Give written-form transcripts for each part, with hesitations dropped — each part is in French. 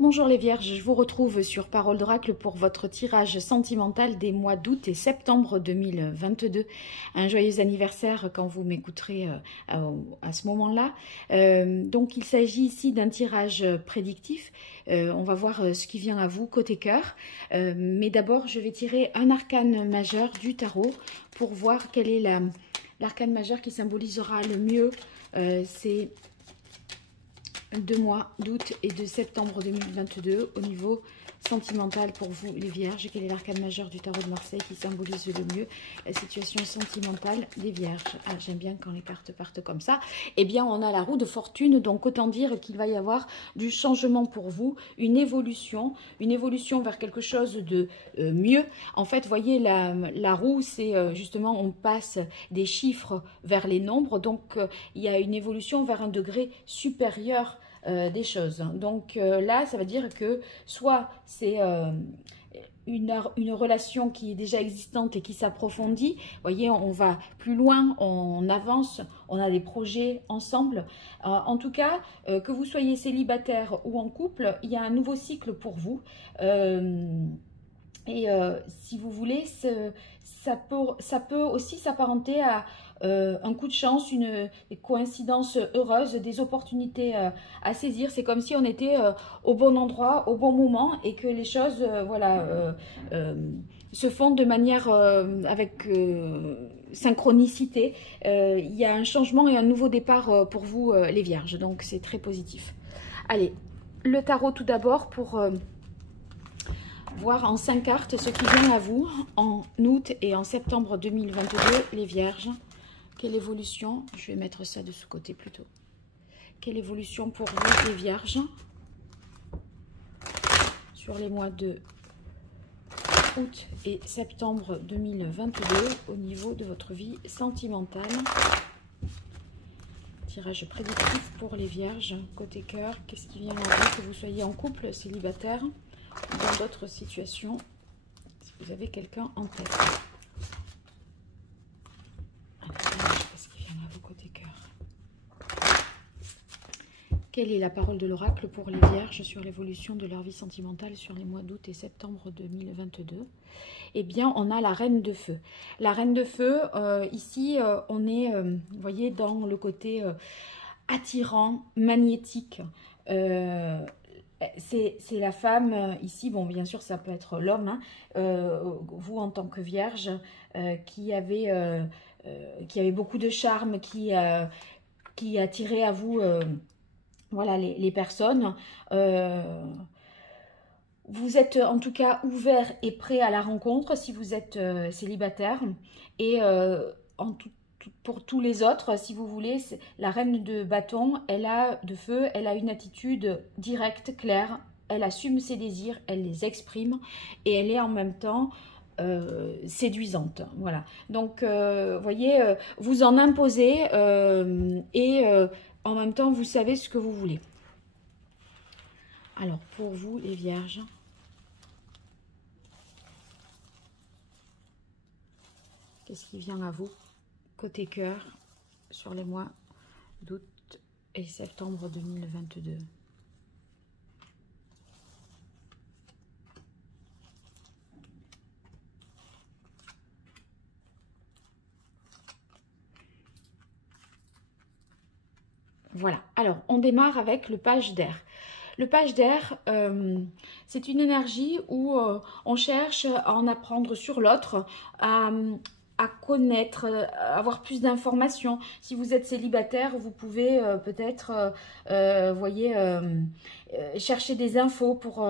Bonjour les Vierges, je vous retrouve sur Parole d'Oracle pour votre tirage sentimental des mois d'août et septembre 2022. Un joyeux anniversaire quand vous m'écouterez à ce moment-là. Donc il s'agit ici d'un tirage prédictif. On va voir ce qui vient à vous côté cœur. Mais d'abord, je vais tirer un arcane majeur du tarot pour voir quel est l'arcane majeur qui symbolisera le mieux ces 2 mois d'août et de septembre 2022 au niveau sentimental pour vous les Vierges. Quel est l'arcane majeur du tarot de Marseille qui symbolise le mieux la situation sentimentale des Vierges? Ah, j'aime bien quand les cartes partent comme ça. Eh bien, on a la roue de fortune, donc autant dire qu'il va y avoir du changement pour vous, une évolution vers quelque chose de mieux. En fait, voyez, la roue, c'est justement, on passe des chiffres vers les nombres, donc il y a une évolution vers un degré supérieur des choses. Donc là, ça veut dire que soit c'est une relation qui est déjà existante et qui s'approfondit. Vous voyez, on va plus loin, on avance, on a des projets ensemble. En tout cas, que vous soyez célibataire ou en couple, il y a un nouveau cycle pour vous. Si vous voulez, ça peut aussi s'apparenter à un coup de chance, une coïncidence heureuse, des opportunités à saisir. C'est comme si on était au bon endroit, au bon moment et que les choses se font de manière avec synchronicité. Il y a un changement et un nouveau départ pour vous les Vierges, donc c'est très positif. Allez, le tarot tout d'abord pour voir en 5 cartes ce qui vient à vous en août et en septembre 2022, les Vierges. Quelle évolution? Je vais mettre ça de ce côté plutôt. Quelle évolution pour vous, les Vierges, sur les mois de août et septembre 2022 au niveau de votre vie sentimentale? Tirage prédictif pour les Vierges, côté cœur. Qu'est-ce qui vient à vous, que vous soyez en couple, célibataire, ou dans d'autres situations, si vous avez quelqu'un en tête? Qu'est-ce qui vient à vous côté cœur? Quelle est la parole de l'oracle pour les Vierges sur l'évolution de leur vie sentimentale sur les mois d'août et septembre 2022? Eh bien, on a la Reine de Feu. La Reine de Feu, ici, on est, vous voyez, dans le côté attirant, magnétique. C'est la femme ici, bon bien sûr ça peut être l'homme, hein, vous en tant que Vierge, qui avait beaucoup de charme, qui attirait à vous voilà, les personnes. Vous êtes en tout cas ouvert et prêt à la rencontre si vous êtes célibataire. Et pour tous les autres, si vous voulez, la reine de bâton, de feu, elle a une attitude directe, claire. Elle assume ses désirs, elle les exprime et elle est en même temps séduisante. Voilà. Donc, voyez, vous en imposez et en même temps, vous savez ce que vous voulez. Alors, pour vous, les Vierges, qu'est-ce qui vient à vous côté cœur sur les mois d'août et septembre 2022? Voilà, alors on démarre avec le page d'air. Le page d'air, c'est une énergie où on cherche à en apprendre sur l'autre, à connaître, avoir plus d'informations. Si vous êtes célibataire, vous pouvez peut-être, voyez, chercher des infos pour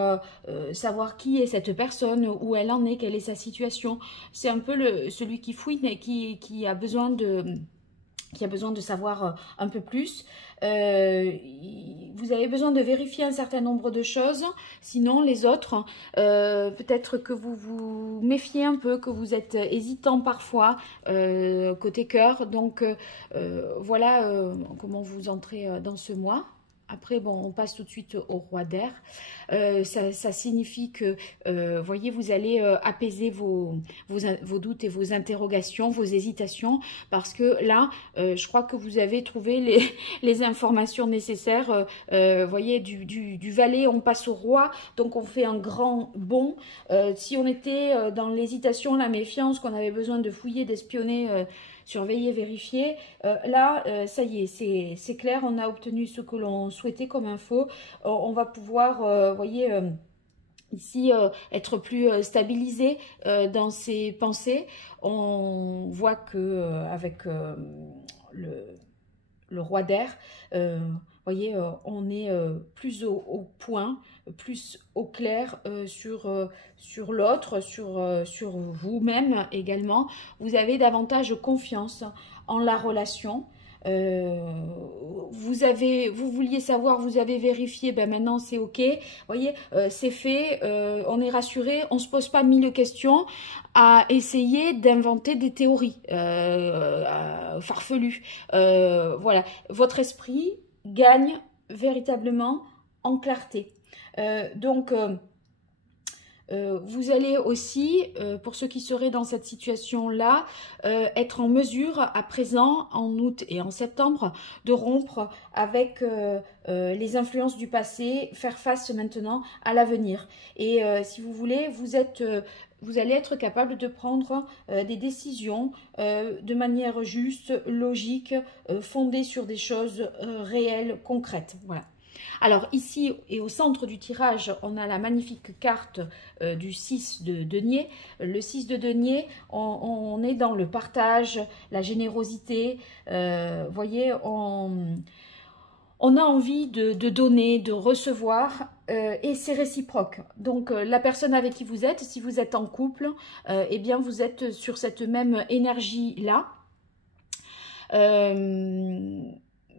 savoir qui est cette personne, où elle en est, quelle est sa situation. C'est un peu celui qui fouine et qui a besoin de savoir un peu plus. Vous avez besoin de vérifier un certain nombre de choses, sinon les autres, peut-être que vous vous méfiez un peu, que vous êtes hésitant parfois, côté cœur. Donc voilà comment vous entrez dans ce mois. Après, bon, on passe tout de suite au roi d'air. Ça signifie que, voyez, vous allez apaiser vos doutes et vos interrogations, vos hésitations, parce que là, je crois que vous avez trouvé les informations nécessaires. Voyez, du valet, on passe au roi, donc on fait un grand bond. Si on était dans l'hésitation, la méfiance, qu'on avait besoin de fouiller, d'espionner, surveiller, vérifier. Là, ça y est, c'est clair, on a obtenu ce que l'on souhaitait comme info. On va pouvoir, voyez, ici, être plus stabilisé dans ses pensées. On voit que avec le roi d'air, voyez, on est plus au point, plus au clair sur l'autre, sur vous-même également. Vous avez davantage confiance en la relation. Vous vouliez savoir, vous avez vérifié, ben maintenant c'est ok, voyez, c'est fait, on est rassuré, on se pose pas 1000 questions à essayer d'inventer des théories farfelues. Voilà, votre esprit gagne véritablement en clarté. Vous allez aussi, pour ceux qui seraient dans cette situation-là, être en mesure, à présent, en août et en septembre, de rompre avec les influences du passé, faire face maintenant à l'avenir. Et si vous voulez, vous allez être capable de prendre des décisions de manière juste, logique, fondée sur des choses réelles, concrètes. Voilà. Alors ici et au centre du tirage, on a la magnifique carte du 6 de denier. Le 6 de denier, on est dans le partage, la générosité. Voyez, on a envie de donner, de recevoir et c'est réciproque. Donc la personne avec qui vous êtes, si vous êtes en couple, eh bien vous êtes sur cette même énergie-là.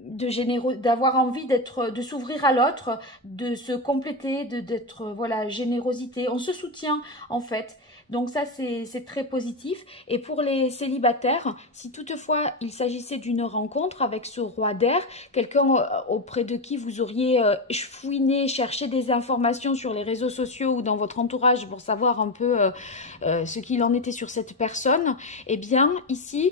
D'avoir envie de s'ouvrir à l'autre, de se compléter, d'être, voilà, générosité. On se soutient en fait. Donc ça, c'est très positif. Et pour les célibataires, si toutefois il s'agissait d'une rencontre avec ce roi d'air, quelqu'un auprès de qui vous auriez fouiné, cherché des informations sur les réseaux sociaux ou dans votre entourage pour savoir un peu ce qu'il en était sur cette personne, eh bien ici,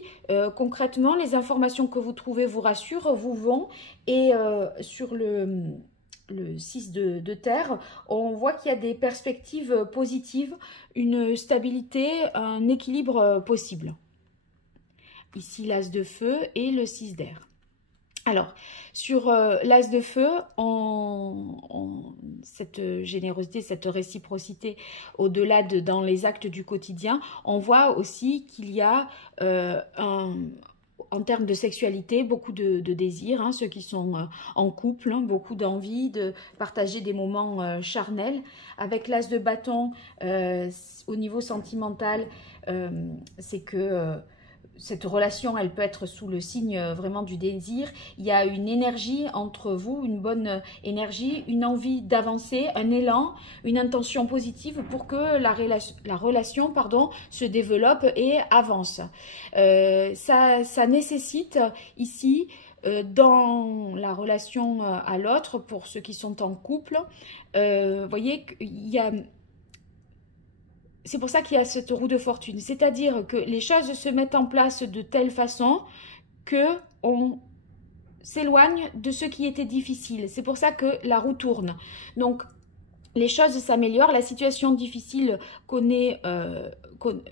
concrètement, les informations que vous trouvez vous rassurent, vous vont. Et sur le 6 de terre, on voit qu'il y a des perspectives positives, une stabilité, un équilibre possible. Ici, l'as de feu et le 6 d'air. Alors, sur l'as de feu, cette générosité, cette réciprocité, au-delà dans les actes du quotidien, on voit aussi qu'il y a en termes de sexualité, beaucoup de désirs, hein, ceux qui sont en couple, hein, beaucoup d'envie de partager des moments charnels. Avec l'as de bâton, au niveau sentimental, c'est que cette relation, elle peut être sous le signe vraiment du désir. Il y a une énergie entre vous, une bonne énergie, une envie d'avancer, un élan, une intention positive pour que la relation se développe et avance. Ça nécessite ici, dans la relation à l'autre, pour ceux qui sont en couple, voyez qu'il y a... C'est pour ça qu'il y a cette roue de fortune. C'est-à-dire que les choses se mettent en place de telle façon qu'on s'éloigne de ce qui était difficile. C'est pour ça que la roue tourne. Donc, les choses s'améliorent. La situation difficile connaît...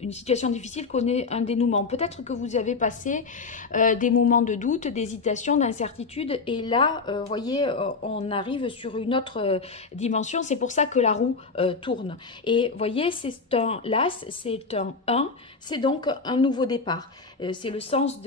une situation difficile connaît un dénouement. Peut-être que vous avez passé des moments de doute, d'hésitation, d'incertitude, et là, voyez, on arrive sur une autre dimension. C'est pour ça que la roue tourne. Et voyez, c'est un las, c'est un 1, c'est donc un nouveau départ. C'est le sens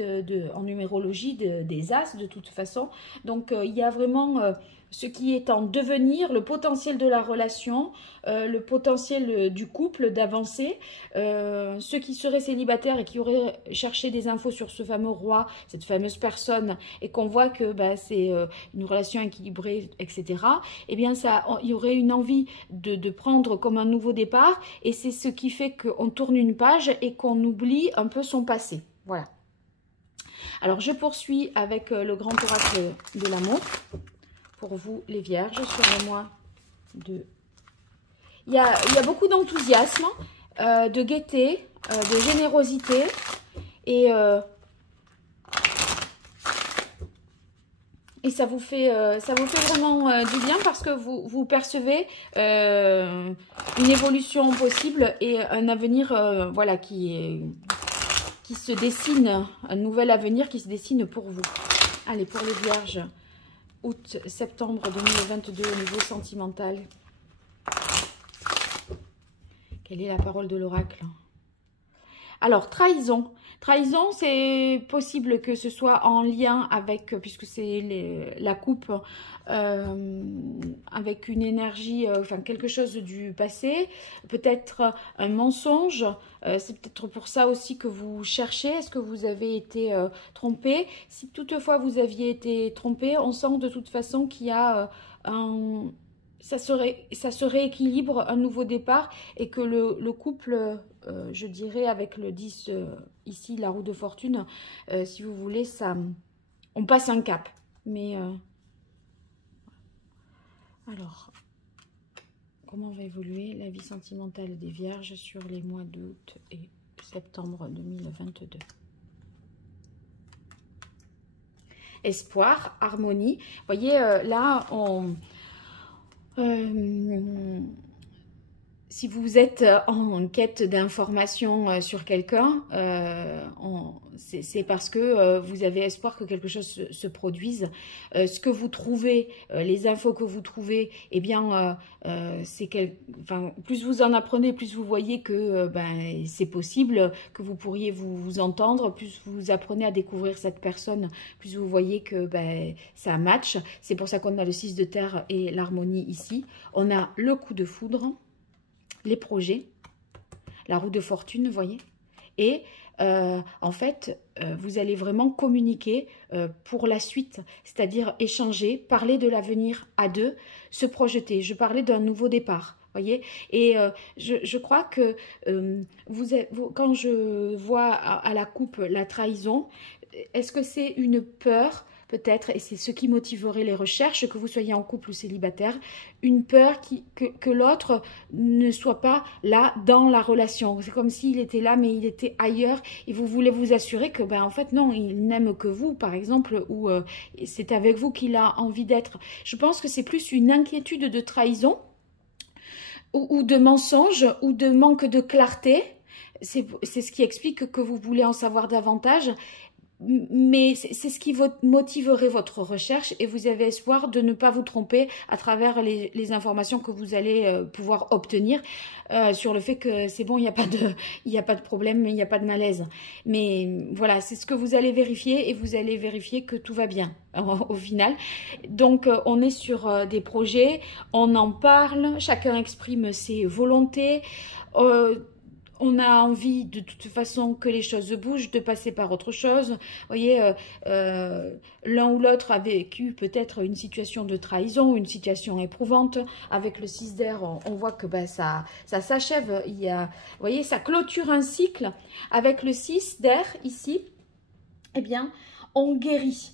en numérologie des as, de toute façon. Donc, il y a vraiment... ce qui est en devenir, le potentiel de la relation, le potentiel du couple d'avancer. Ceux qui seraient célibataires et qui auraient cherché des infos sur ce fameux roi, cette fameuse personne, et qu'on voit que c'est une relation équilibrée, etc., eh bien, il y aurait une envie de prendre comme un nouveau départ, et c'est ce qui fait qu'on tourne une page et qu'on oublie un peu son passé. Voilà. Alors, je poursuis avec le grand oracle de l'amour, pour vous, les vierges, sur le mois de... Il y a beaucoup d'enthousiasme, de gaieté, de générosité et ça vous fait vraiment du bien parce que vous percevez une évolution possible et un avenir voilà, qui se dessine, un nouvel avenir qui se dessine pour vous. Allez, pour les vierges, août-septembre 2022 au niveau sentimental. Quelle est la parole de l'oracle? Alors, trahison. Trahison, c'est possible que ce soit en lien avec, puisque c'est la coupe, avec une énergie, enfin quelque chose du passé, peut-être un mensonge. C'est peut-être pour ça aussi que vous cherchez. Est-ce que vous avez été trompé? Si toutefois vous aviez été trompé, on sent de toute façon qu'il y a ça se rééquilibre, un nouveau départ, et que le couple, je dirais avec le 10 ici, la roue de fortune, si vous voulez, on passe un cap. Mais alors, comment va évoluer la vie sentimentale des vierges sur les mois d'août et septembre 2022? Espoir, harmonie. Vous voyez, là, si vous êtes en quête d'informations sur quelqu'un, c'est parce que vous avez espoir que quelque chose se produise. Ce que vous trouvez, les infos que vous trouvez, eh bien, plus vous en apprenez, plus vous voyez que c'est possible, que vous pourriez vous entendre, plus vous apprenez à découvrir cette personne, plus vous voyez que ça match. C'est pour ça qu'on a le 6 de terre et l'harmonie ici. On a le coup de foudre, les projets, la roue de fortune, vous voyez. Et en fait, vous allez vraiment communiquer pour la suite, c'est-à-dire échanger, parler de l'avenir à deux, se projeter. Je parlais d'un nouveau départ, voyez. Et je crois que quand je vois à la coupe la trahison, est-ce que c'est une peur peut-être, et c'est ce qui motiverait les recherches, que vous soyez en couple ou célibataire, une peur que l'autre ne soit pas là dans la relation. C'est comme s'il était là, mais il était ailleurs, et vous voulez vous assurer que, en fait, non, il n'aime que vous, par exemple, ou c'est avec vous qu'il a envie d'être. Je pense que c'est plus une inquiétude de trahison, ou de mensonge, ou de manque de clarté. C'est ce qui explique que vous voulez en savoir davantage. Mais c'est ce qui motiverait votre recherche, et vous avez espoir de ne pas vous tromper à travers les informations que vous allez pouvoir obtenir sur le fait que c'est bon, il n'y a pas de problème, il n'y a pas de malaise. Mais voilà, c'est ce que vous allez vérifier, et vous allez vérifier que tout va bien au final. Donc on est sur des projets, on en parle, chacun exprime ses volontés. On a envie de toute façon que les choses bougent, de passer par autre chose. Vous voyez, l'un ou l'autre a vécu peut-être une situation de trahison, une situation éprouvante. Avec le 6 d'air, on voit que ça s'achève. Vous voyez, ça clôture un cycle. Avec le 6 d'air ici, eh bien, on guérit.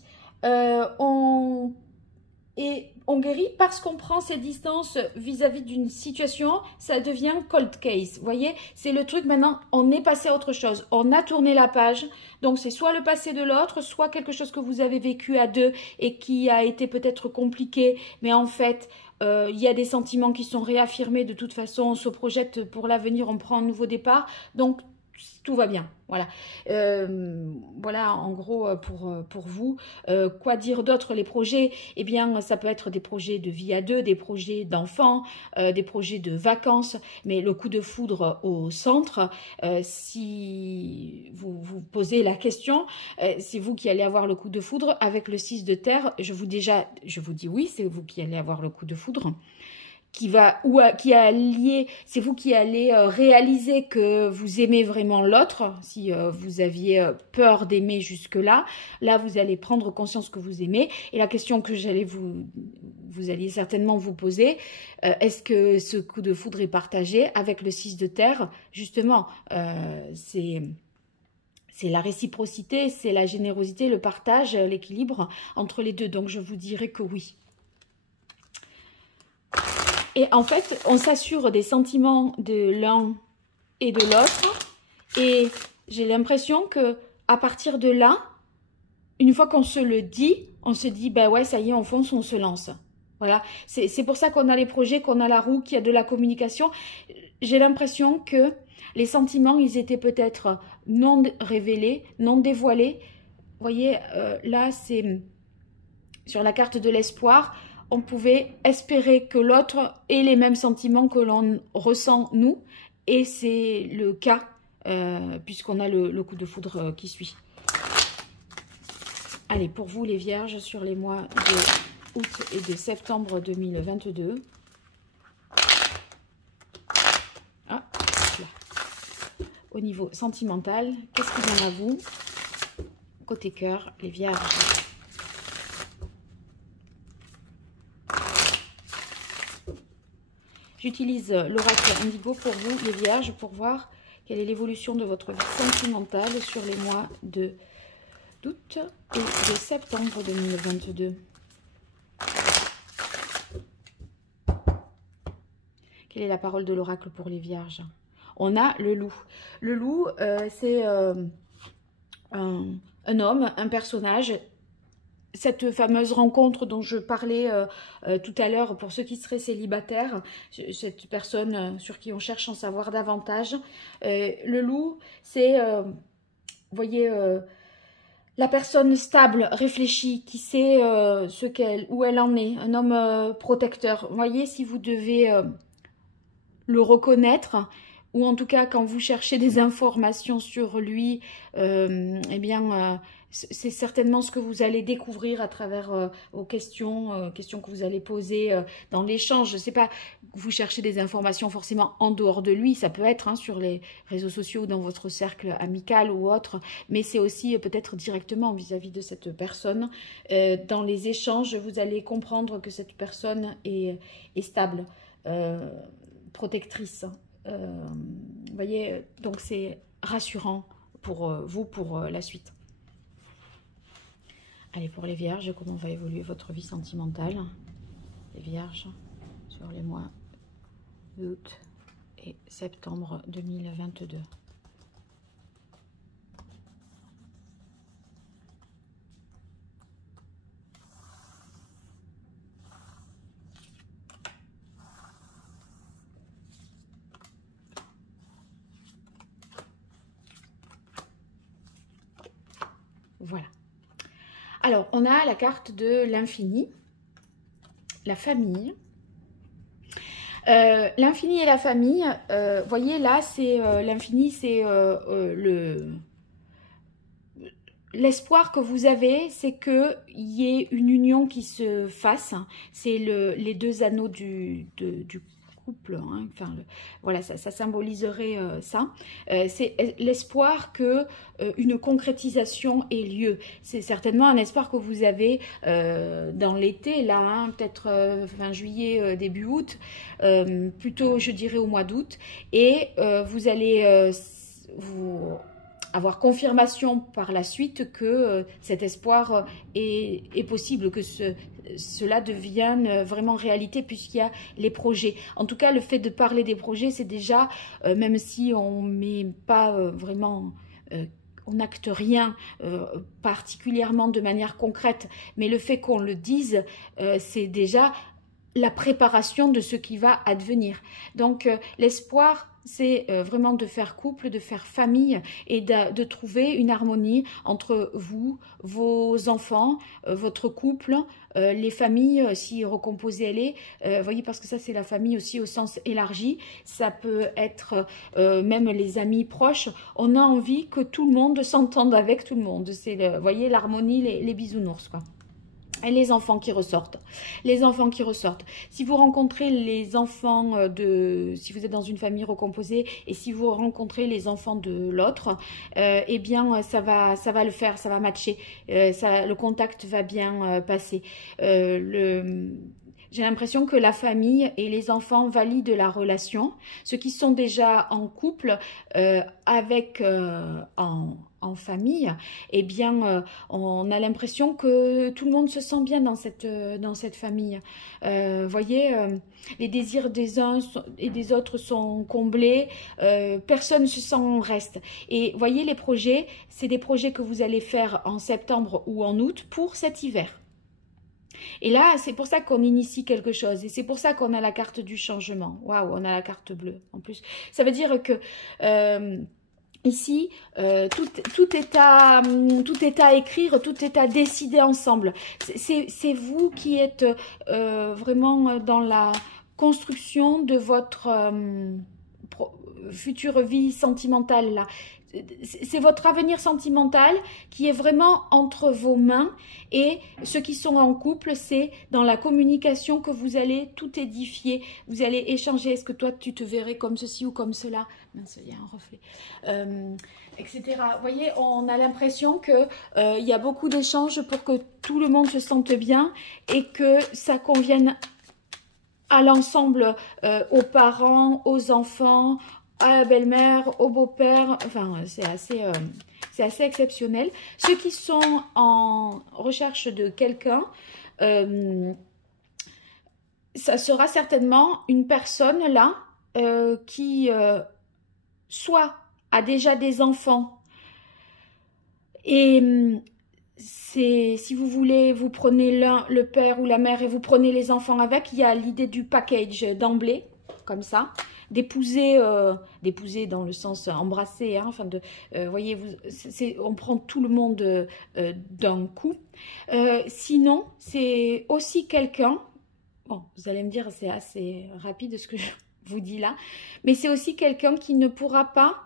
On guérit parce qu'on prend ses distances vis-à-vis d'une situation, ça devient cold case. Vous voyez, c'est le truc maintenant, on est passé à autre chose. On a tourné la page. Donc, c'est soit le passé de l'autre, soit quelque chose que vous avez vécu à deux et qui a été peut-être compliqué. Mais en fait, il y a des sentiments qui sont réaffirmés. De toute façon, on se projette pour l'avenir, on prend un nouveau départ. Donc, tout va bien, voilà. Voilà, en gros, pour vous. Quoi dire d'autre? Les projets, eh bien, ça peut être des projets de vie à deux, des projets d'enfants, des projets de vacances, mais le coup de foudre au centre, si vous posez la question, c'est vous qui allez avoir le coup de foudre. Avec le 6 de terre, je vous dis oui, c'est vous qui allez avoir le coup de foudre. C'est vous qui allez réaliser que vous aimez vraiment l'autre. Si vous aviez peur d'aimer jusque-là, là vous allez prendre conscience que vous aimez. Et la question que vous alliez certainement vous poser, est-ce que ce coup de foudre est partagé? Avec le 6 de terre, justement, c'est la réciprocité, c'est la générosité, le partage, l'équilibre entre les deux. Donc je vous dirais que oui. Et en fait, on s'assure des sentiments de l'un et de l'autre. Et j'ai l'impression que à partir de là, une fois qu'on se le dit, on se dit, ben ouais, ça y est, on fonce, on se lance. Voilà, c'est pour ça qu'on a les projets, qu'on a la roue, qu'il y a de la communication. J'ai l'impression que les sentiments, ils étaient peut-être non révélés, non dévoilés. Vous voyez, là, c'est sur la carte de l'espoir. On pouvait espérer que l'autre ait les mêmes sentiments que l'on ressent nous. Et c'est le cas, puisqu'on a le coup de foudre qui suit. Allez, pour vous les vierges, sur les mois de août et de septembre 2022. Ah, là. Au niveau sentimental, qu'est-ce qu'il y en a à vous? Côté cœur, les vierges. J'utilise l'oracle indigo pour vous, les vierges, pour voir quelle est l'évolution de votre vie sentimentale sur les mois d'août et de septembre 2022. Quelle est la parole de l'oracle pour les vierges? On a le loup. Le loup, c'est un homme, un personnage. Cette fameuse rencontre dont je parlais tout à l'heure pour ceux qui seraient célibataires, cette personne sur qui on cherche à en savoir davantage. Le loup, c'est, vous voyez, la personne stable, réfléchie, qui sait où elle en est, un homme protecteur. Vous voyez, si vous devez le reconnaître, ou en tout cas quand vous cherchez des informations sur lui, eh bien c'est certainement ce que vous allez découvrir à travers vos questions, questions que vous allez poser dans l'échange. Je ne sais pas, vous cherchez des informations forcément en dehors de lui, ça peut être sur les réseaux sociaux ou dans votre cercle amical ou autre, mais c'est aussi peut-être directement vis-à-vis de cette personne. Dans les échanges, vous allez comprendre que cette personne est stable, protectrice. Vous voyez, donc c'est rassurant pour vous, pour la suite. Allez, pour les vierges, comment va évoluer votre vie sentimentale? Les vierges, sur les mois d'août et septembre 2022. Voilà. Alors, on a la carte de l'infini, la famille. L'infini et la famille, voyez là, c'est l'infini, c'est l'espoir que vous avez, c'est qu'il y ait une union qui se fasse. C'est les deux anneaux du couple, hein. Enfin, voilà, ça symboliserait ça. C'est l'espoir que une concrétisation ait lieu. C'est certainement un espoir que vous avez dans l'été, là, hein, peut-être fin juillet, début août, plutôt, je dirais, au mois d'août. Et vous allez avoir confirmation par la suite que cet espoir est possible, que cela devienne vraiment réalité, puisqu'il y a les projets. En tout cas, le fait de parler des projets, c'est déjà, même si on ne met pas vraiment... on n'acte rien particulièrement de manière concrète, mais le fait qu'on le dise, c'est déjà la préparation de ce qui va advenir. Donc, l'espoir, c'est vraiment de faire couple, de faire famille et de trouver une harmonie entre vous, vos enfants, votre couple, les familles, si recomposée elle est. Voyez, parce que ça, c'est la famille aussi au sens élargi. Ça peut être même les amis proches. On a envie que tout le monde s'entende avec tout le monde. C'est, voyez, l'harmonie, les bisounours, quoi. Et les enfants qui ressortent. Les enfants qui ressortent. Si vous rencontrez les enfants si vous êtes dans une famille recomposée et si vous rencontrez les enfants de l'autre, eh bien ça va le faire, ça va matcher. Le contact va bien passer. J'ai l'impression que la famille et les enfants valident la relation. Ceux qui sont déjà en couple en en famille, eh bien, on a l'impression que tout le monde se sent bien dans cette famille. Voyez, les désirs des uns et des autres sont comblés, personne ne se sent en reste. Et voyez, les projets, c'est des projets que vous allez faire en septembre ou en août pour cet hiver. Et là, c'est pour ça qu'on initie quelque chose. Et c'est pour ça qu'on a la carte du changement. Waouh, on a la carte bleue en plus. Ça veut dire que ici, tout est à écrire, tout est à décider ensemble. C'est vous qui êtes vraiment dans la construction de votre future vie sentimentale là. C'est votre avenir sentimental qui est vraiment entre vos mains, et ceux qui sont en couple, c'est dans la communication que vous allez tout édifier, vous allez échanger. Est-ce que toi tu te verrais comme ceci ou comme cela? Mince, il y a un reflet, etc. Vous voyez, on a l'impression que il y a beaucoup d'échanges pour que tout le monde se sente bien et que ça convienne à l'ensemble, aux parents, aux enfants, à la belle-mère, au beau-père. Enfin, c'est assez exceptionnel. Ceux qui sont en recherche de quelqu'un, ça sera certainement une personne là qui soit a déjà des enfants, et si vous voulez, vous prenez le père ou la mère et vous prenez les enfants avec. Il y a l'idée du package d'emblée, comme ça, d'épouser dans le sens embrasser, hein, enfin voyez, on prend tout le monde d'un coup. Sinon, c'est aussi quelqu'un, bon, vous allez me dire, c'est assez rapide ce que je vous dis là, mais c'est aussi quelqu'un qui ne pourra pas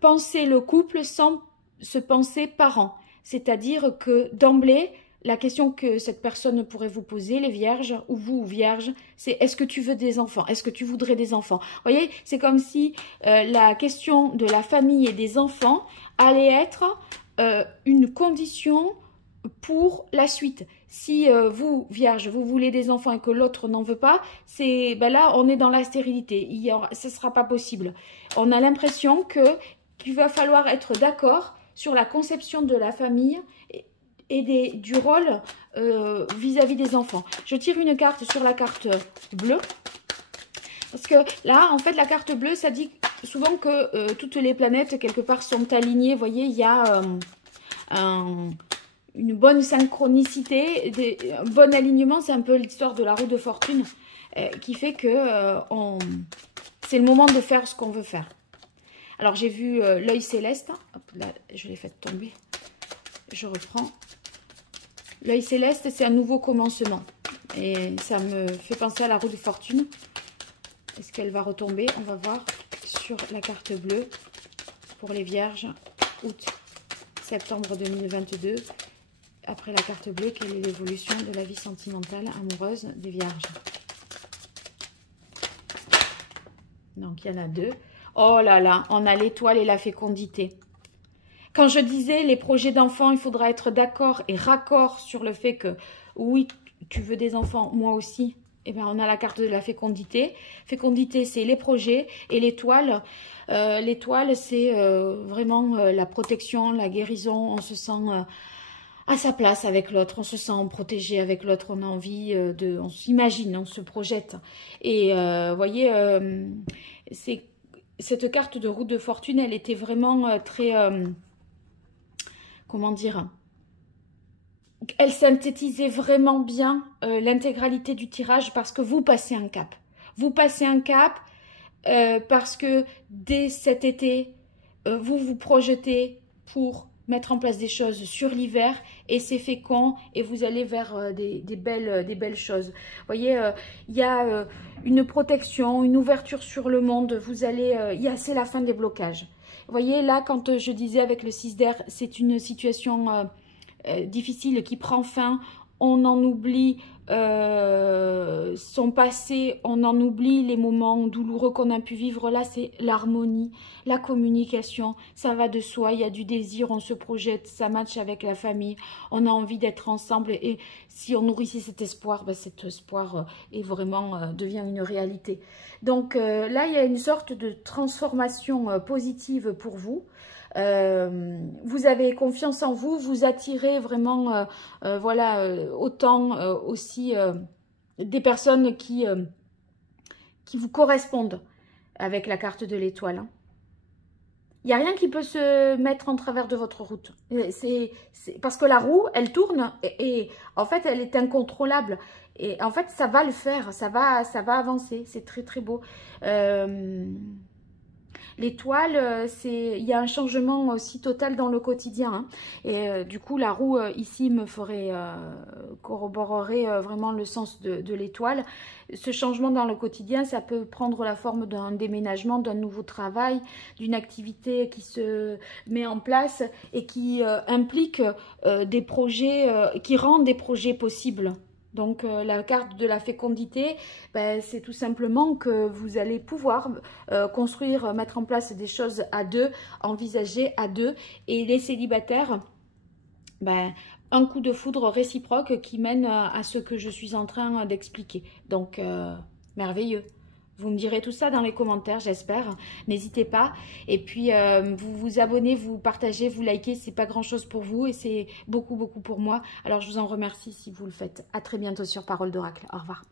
penser le couple sans se penser parent. C'est-à-dire que d'emblée, la question que cette personne pourrait vous poser, les vierges, ou vous, vierges, c'est: est-ce que tu veux des enfants? Est-ce que tu voudrais des enfants? Vous voyez, c'est comme si la question de la famille et des enfants allait être une condition pour la suite. Si vous, vierge, vous voulez des enfants et que l'autre n'en veut pas, ben là, on est dans la stérilité. Ce ne sera pas possible. On a l'impression qu'il va falloir être d'accord sur la conception de la famille et du rôle vis-à-vis des enfants. Je tire une carte sur la carte bleue. Parce que là, en fait, la carte bleue, ça dit souvent que toutes les planètes, quelque part, sont alignées. Vous voyez, il y a une bonne synchronicité, un bon alignement. C'est un peu l'histoire de la roue de fortune qui fait que c'est le moment de faire ce qu'on veut faire. Alors, j'ai vu l'œil céleste. Hop, là, je l'ai fait tomber. Je reprends. L'œil céleste, c'est un nouveau commencement. Et ça me fait penser à la roue de fortune. Est-ce qu'elle va retomber? On va voir sur la carte bleue pour les vierges. Août, septembre 2022. Après la carte bleue, quelle est l'évolution de la vie sentimentale amoureuse des vierges? Donc, il y en a deux. Oh là là, on a l'étoile et la fécondité. Quand je disais les projets d'enfants, il faudra être d'accord et raccord sur le fait que oui, tu veux des enfants, moi aussi. Eh bien, on a la carte de la fécondité. Fécondité, c'est les projets. Et l'étoile, c'est vraiment la protection, la guérison. On se sent à sa place avec l'autre, on se sent protégé avec l'autre, on a envie on s'imagine, on se projette. Et vous voyez, cette carte de roue de fortune, elle était vraiment très... comment dire, elle synthétisait vraiment bien l'intégralité du tirage, parce que vous passez un cap. Vous passez un cap parce que dès cet été, vous vous projetez pour mettre en place des choses sur l'hiver, et c'est fécond et vous allez vers des belles choses. Vous voyez, il y a une protection, une ouverture sur le monde. Vous allez, c'est la fin des blocages. Vous voyez, là, quand je disais avec le 6 d'air, c'est une situation difficile qui prend fin. On en oublie son passé, on en oublie les moments douloureux qu'on a pu vivre. Là, c'est l'harmonie, la communication, ça va de soi. Il y a du désir, on se projette, ça matche avec la famille. On a envie d'être ensemble, et si on nourrissait cet espoir, ben, cet espoir est vraiment devient une réalité. Donc là, il y a une sorte de transformation positive pour vous. Vous avez confiance en vous, vous attirez vraiment, voilà, autant aussi des personnes qui vous correspondent avec la carte de l'étoile. Hein. Il n'y a rien qui peut se mettre en travers de votre route. C'est parce que la roue, elle tourne et en fait, elle est incontrôlable. Et en fait, ça va le faire, ça va avancer. C'est très, très beau. L'étoile, il y a un changement aussi total dans le quotidien. Hein. Et du coup, la roue ici me corroborerait vraiment le sens de l'étoile. Ce changement dans le quotidien, ça peut prendre la forme d'un déménagement, d'un nouveau travail, d'une activité qui se met en place et qui implique des projets, qui rend des projets possibles. Donc la carte de la fécondité, ben, c'est tout simplement que vous allez pouvoir construire, mettre en place des choses à deux, envisager à deux. Et les célibataires, ben, un coup de foudre réciproque qui mène à ce que je suis en train d'expliquer. Donc merveilleux. Vous me direz tout ça dans les commentaires, j'espère. N'hésitez pas. Et puis, vous vous abonnez, vous partagez, vous likez. C'est pas grand-chose pour vous et c'est beaucoup, beaucoup pour moi. Alors, je vous en remercie si vous le faites. À très bientôt sur Parole d'Oracle. Au revoir.